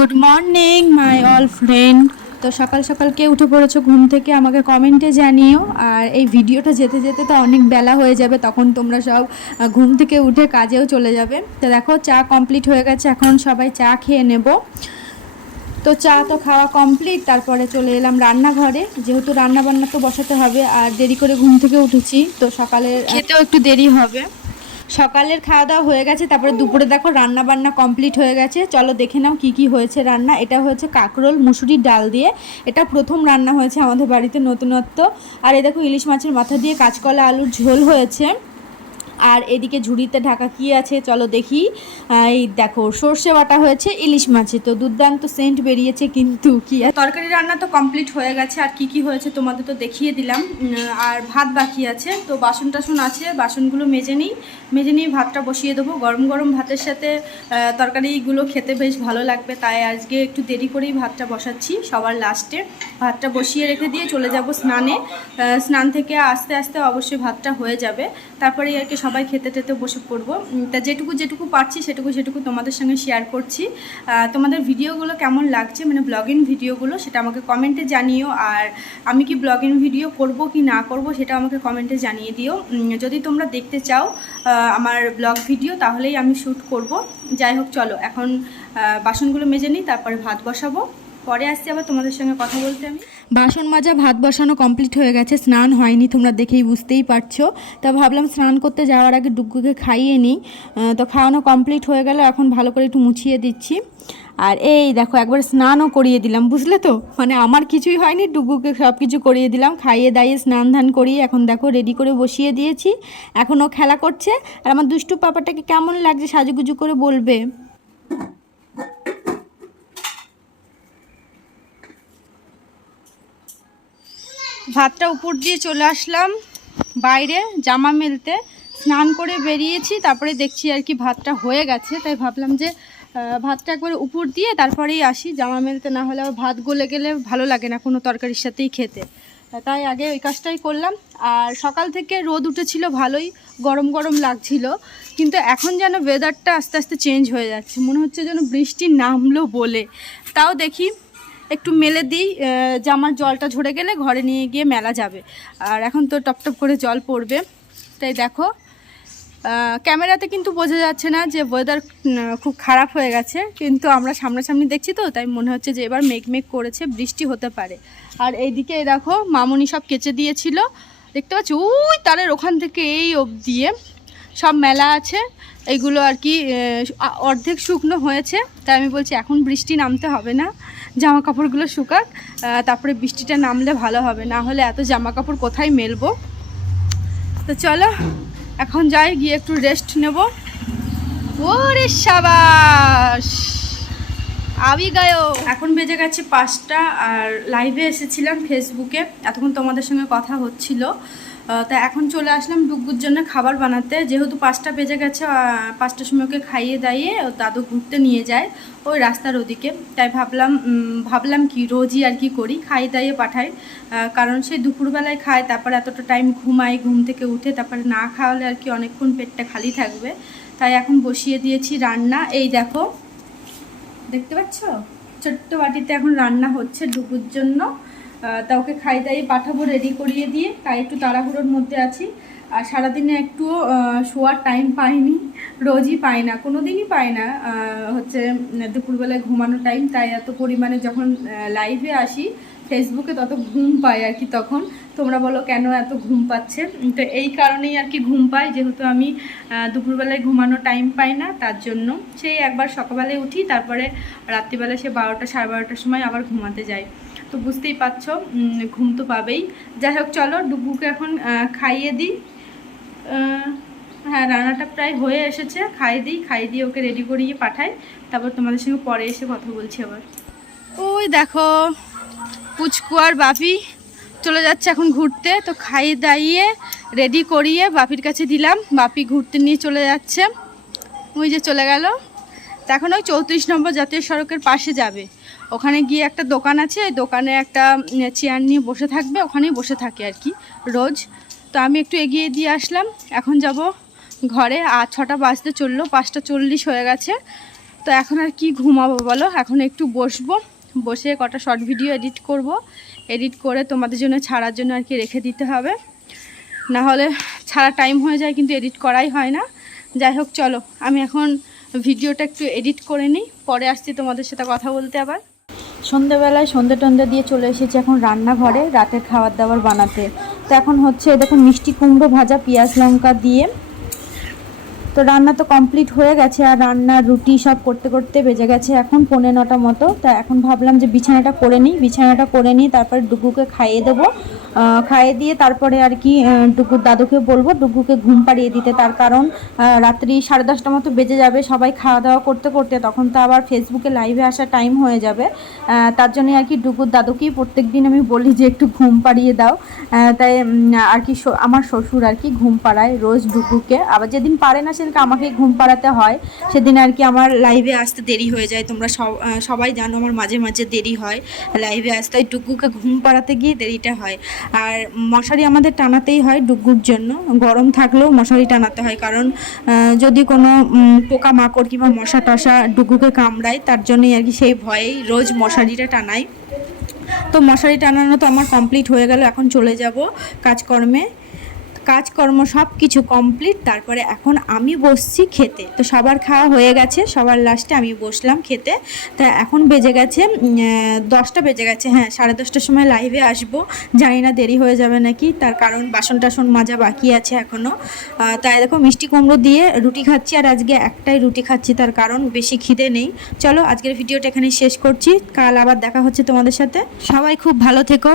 Good morning my all friend তো সকাল সকাল কে উঠে পড়েছো ঘুম থেকে আমাকে কমেন্টে জানিও। আর এই ভিডিওটা যেতে যেতে তো অনেক বেলা হয়ে যাবে, তখন তোমরা সব ঘুম থেকে উঠে কাজেও চলে যাবে। তো দেখো, চা কমপ্লিট হয়ে গেছে, এখন সবাই চা খেয়ে নেব। তো চা তো খাওয়া কমপ্লিট তারপরে চলে এলাম রান্নাঘরে। যেহেতু রান্না বান্না তো বসাতে হবে, আর দেরি করে ঘুম থেকে উঠেছি, তো সকালের খেতেও একটু দেরি হবে। সকালের খাওয়া দাওয়া হয়ে গেছে, তারপরে দুপুরে দেখো রান্না বান্না কমপ্লিট হয়ে গেছে। চলো দেখে নাও কি কি হয়েছে রান্না। এটা হয়েছে কাকরোল, মুসুরির ডাল দিয়ে। এটা প্রথম রান্না হয়েছে আমাদের বাড়িতে নতুনত্ব। আর এ দেখো ইলিশ মাছের মাথা দিয়ে কাঁচকলা, আলুর ঝোল হয়েছে। আর এদিকে ঝুড়িতে ঢাকা কি আছে, চলো দেখি। এই দেখো, সর্ষে বাটা হয়েছে, ইলিশ মাছে। তো দুর্দান্ত সেন্ট বেরিয়েছে কিন্তু কি তরকারি রান্না তো কমপ্লিট হয়ে গেছে, আর কি কি হয়েছে তোমাদের তো দেখিয়ে দিলাম। আর ভাত বাকি আছে, তো বাসন টাসন আছে, বাসনগুলো মেজে নিই। মেজে নিয়ে ভাতটা বসিয়ে দেবো। গরম গরম ভাতের সাথে তরকারিগুলো খেতে বেশ ভালো লাগবে, তাই আজকে একটু দেরি করেই ভাতটা বসাচ্ছি, সবার লাস্টে ভাতটা বসিয়ে রেখে দিয়ে চলে যাব স্নানে। স্নান থেকে আস্তে আস্তে অবশ্যই ভাতটা হয়ে যাবে। তারপরে আর কি সবাই খেতে টেতে বসে পড়ব। তা যেটুকু যেটুকু পারছি, সেটুকু সেটুকু তোমাদের সঙ্গে শেয়ার করছি। তোমাদের ভিডিওগুলো কেমন লাগছে মানে ব্লগিং ভিডিওগুলো, সেটা আমাকে কমেন্টে জানিও। আর আমি কি ব্লগিং ভিডিও করব কি না করব সেটা আমাকে কমেন্টে জানিয়ে দিও। যদি তোমরা দেখতে চাও আমার ব্লগ ভিডিও তাহলেই আমি শ্যুট করব। যাই হোক, চলো, এখন বাসনগুলো মেজে নিই, তারপরে ভাত বসাবো। পরে আসছি আবার তোমাদের সঙ্গে কথা বলতে আমি। বাসন মাজা, ভাত বসানো কমপ্লিট হয়ে গেছে, স্নান হয়নি, তোমরা দেখেই বুঝতেই পারছ। তা ভাবলাম স্নান করতে যাওয়ার আগে ডুগুকে খাইয়ে নিই। তো খাওয়ানো কমপ্লিট হয়ে গেল, এখন ভালো করে একটু মুছিয়ে দিচ্ছি। আর এই দেখো, একবার স্নানও করিয়ে দিলাম, বুঝলে তো? মানে আমার কিছুই হয়নি ডুগুকে সব কিছু করিয়ে দিলাম, খাইয়ে দাইয়ে স্নান ধান করিয়ে এখন দেখো রেডি করে বসিয়ে দিয়েছি। এখন ও খেলা করছে, আর আমার দুষ্টু পাপাটাকে কেমন লাগছে সাজুগুজু করে বলবে? ভাতটা উপর দিয়ে চলে আসলাম বাইরে, জামা মেলতে। স্নান করে বেরিয়েছি, তারপরে দেখছি আর কি ভাতটা হয়ে গেছে, তাই ভাবলাম যে ভাতটা একবার উপর দিয়ে তারপরেই আসি। জামা মেলতে না হলে ভাত গলে গেলে ভালো লাগে না কোনো তরকারির সাথেই খেতে। তাই আগে ওই কাজটাই করলাম। আর সকাল থেকে রোদ উঠেছিল ভালোই, গরম গরম লাগছিল, কিন্তু এখন যেন ওয়েদারটা আস্তে আস্তে চেঞ্জ হয়ে যাচ্ছে। মনে হচ্ছে যেন বৃষ্টি নামলো বলে। তাও দেখি একটু মেলে দিই জামার জলটা ঝরে গেলে ঘরে নিয়ে গিয়ে মেলা যাবে। আর এখন তো টপ টপ করে জল পড়বে। তাই দেখো ক্যামেরাতে কিন্তু বোঝা যাচ্ছে না যে ওয়েদার খুব খারাপ হয়ে গেছে। কিন্তু আমরা সামনাসামনি দেখছি তো, তাই মনে হচ্ছে যে এবার মেঘ মেঘ করেছে, বৃষ্টি হতে পারে। আর এইদিকে এই দেখো, মামুনি সব কেচে দিয়েছিল। দেখতে পাচ্ছি? ওই তারের ওখান থেকে এই অবধিয়ে সব মেলা আছে। এইগুলো আর কি অর্ধেক শুকনো হয়েছে, তাই আমি বলছি এখন বৃষ্টি নামতে হবে না জামা কাপড়গুলো শুকাক তারপরে বৃষ্টিটা নামলে ভালো হবে, না হলে এত জামা কাপড় কোথায় মেলবো? তো চলো, এখন যাই, গিয়ে একটু রেস্ট নেব। ওরে সাবাস! আবি গায়ো! এখন বেজে গেছে পাঁচটা, আর লাইভে এসেছিলাম ফেসবুকে এতক্ষণ তোমাদের সঙ্গে কথা হচ্ছিল। তা এখন চলে আসলাম ডুগুর জন্য খাবার বানাতে। যেহেতু পাঁচটা বেজে গেছে পাঁচটার সময় ওকে খাইয়ে দাইয়ে দাদু ঘুরতে নিয়ে যায় ওই রাস্তার ওদিকে। তাই ভাবলাম ভাবলাম কি, রোজই আর কি করি, খাইয়ে দাইয়ে পাঠাই। কারণ সে দুপুরবেলায় খায়, তারপর এতটা টাইম ঘুমাই ঘুম থেকে উঠে, তারপরে না খাওয়ালে আর কি অনেকক্ষণ পেটটা খালি থাকবে। তাই এখন বসিয়ে দিয়েছি রান্না। এই দেখো, দেখতে পাচ্ছ? ছোট্ট বাটিতে এখন রান্না হচ্ছে ডুবুর জন্য। তা ওকে খাই দাইয়ে পাঠাবো রেডি করিয়ে দিয়ে। তাই একটু তাড়াহুড়োর মধ্যে আছি। আর সারাদিনে একটু শোয়ার টাইম পাইনি, রোজই পাই না কোনো দিনই পাই না। হচ্ছে, দুপুরবেলায় ঘুমানো টাইম তাই এত পরিমাণে যখন লাইভে আসি ফেসবুকে তত ঘুম পাই আর কি তখন। তোমরা বলো, কেন এত ঘুম পাচ্ছে? তো এই কারণেই আর কি ঘুম পাই, যেহেতু আমি দুপুরবেলায় ঘুমানো টাইম পাই না, তার জন্য। সেই একবার সকালবেলায় উঠি, তারপরে রাত্রিবেলা সে বারোটা, সাড়ে বারোটার সময় আবার ঘুমাতে যাই। তো বুঝতেই পারছ ঘুম তো পাবেই। যাই হোক, চলো, ডুবুকে এখন খাইয়ে দিই। হ্যাঁ রান্নাটা প্রায় হয়ে এসেছে। খাইয়ে দিই খাইয়ে দিয়ে ওকে রেডি করিয়ে পাঠাই। তারপর তোমাদের সঙ্গে পরে এসে কথা বলছি আবার। ওই দেখো, পুচকু আর বাপি চলে যাচ্ছে এখন ঘুরতে। তো খাইয়ে দাইয়ে রেডি করিয়ে বাপির কাছে দিলাম। বাপি ঘুরতে নিয়ে চলে যাচ্ছে। ওই যে চলে গেল। এখন ওই চৌত্রিশ নম্বর জাতীয় সড়কের পাশে যাবে। ওখানে গিয়ে একটা দোকান আছে, ওই দোকানে একটা চেয়ার নিয়ে বসে থাকবে, ওখানেই বসে থাকে আর কি, রোজ। তো আমি একটু এগিয়ে দিয়ে আসলাম, এখন যাব ঘরে, আর ছটা বাজতে চলল, পাঁচটা চল্লিশ হয়ে গেছে। তো এখন আর কি ঘুমাবো বলো? এখন একটু বসবো, বসে কটা শর্ট ভিডিও এডিট করব। এডিট করে তোমাদের জন্য, ছাড়ার জন্য আর কি রেখে দিতে হবে। না হলে ছাড়া টাইম হয়ে যায়, কিন্তু এডিট করাই হয় না। যাই হোক, চলো, আমি এখন ভিডিওটা একটু এডিট করে নিই, পরে আসছি তোমাদের সাথে কথা বলতে আবার। সন্ধেবেলায় সন্ধে টন্ধে দিয়ে চলে এসেছি এখন রান্নাঘরে, রাতের খাবার দাবার বানাতে। তো এখন হচ্ছে, দেখুন, মিষ্টি কুমড়ো ভাজা, পেঁয়াজ লঙ্কা দিয়ে তো রান্না তো কমপ্লিট হয়ে গেছে আর রান্না, রুটি সব করতে করতে বেজে গেছে এখন পৌনে নটা মতো। তা এখন ভাবলাম যে বিছানাটা করে নিই। বিছানাটা করে নিই তারপরে ডুগুকে খাইয়ে দেবো। খাইয়ে দিয়ে তারপরে আর কি ডুগুর দাদুকে বলব ডুগুকে ঘুম পাড়িয়ে দিতে। তার কারণ রাত্রি সাড়ে দশটা মতো বেজে যাবে। সবাই খাওয়া দাওয়া করতে করতে তখন তো আবার ফেসবুকে লাইভে আসার টাইম হয়ে যাবে। তার জন্যই আর কি ডুগুর দাদুকেই প্রত্যেক দিন আমি বলি যে একটু ঘুম পাড়িয়ে দাও। তাই আর কি আমার শ্বশুর আর কি ঘুম পাড়ায় রোজ ডুগুকে আবার যেদিন পারে না সেদিনকে আমাকে ঘুম পাড়াতে হয়। সেদিন আর কি আমার লাইভে আসতে দেরি হয়ে যায়। তোমরা সব সবাই জানো আমার মাঝে মাঝে দেরি হয় লাইভে আসতে। হয় ডুগুকে ঘুম পাড়াতে গিয়ে দেরিটা হয়। আর মশারি আমাদের টানাতেই হয় ডুগুর জন্য। গরম থাকলেও মশারি টানাতে হয়। কারণ যদি কোনো পোকা মাকড় কিংবা মশা টশা ডুগুকে কামড়ায়, তার জন্যই আর কি সেই ভয়েই রোজ মশারিটা টানাই। তো মশারি টানানো তো আমার কমপ্লিট হয়ে গেল। এখন চলে যাব কাজকর্মে। কাজকর্ম সব কিছু কমপ্লিট তারপরে এখন আমি বসছি খেতে। তো সবার খাওয়া হয়ে গেছে, সবার লাস্টে আমি বসলাম খেতে। তা এখন বেজে গেছে দশটা বেজে গেছে হ্যাঁ সাড়ে দশটার সময় লাইভে আসব। জানি না দেরি হয়ে যাবে নাকি, তার কারণ বাসন টাসন মাজা বাকি আছে এখনও তাই দেখো মিষ্টি কুমড়ো দিয়ে রুটি খাচ্ছি, আর আজকে একটাই রুটি খাচ্ছি, তার কারণ বেশি খিদে নেই। চলো, আজকের ভিডিওটা এখানে শেষ করছি। কাল আবার দেখা হচ্ছে তোমাদের সাথে। সবাই খুব ভালো থেকো।